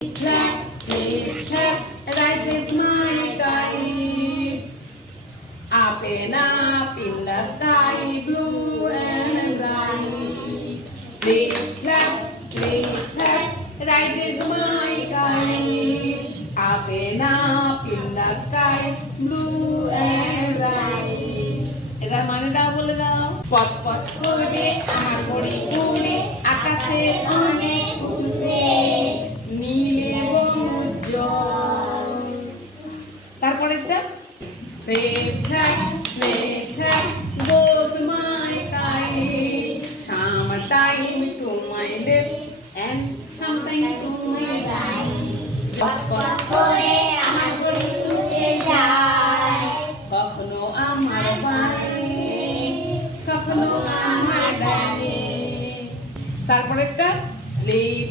Clap, click, clap, right is my kite. Up and up in the sky, blue and bright. Click, clap, right is my kite. Up and up in the sky, blue and bright. এটার মানেটা বলে দাও। পট পট করে আমার ঘড়ি উড়ে আকাশে অনেক উঠে নীলে উজ্জ্বল। তারপরেরটা goes my kite, summertime to my left and something to my right. পট পট করে আমার ঘড়ি উড়ে যায়, কখনো আমার বাড়ি কখনো আমার ডানে। তারপরেরটা লিপ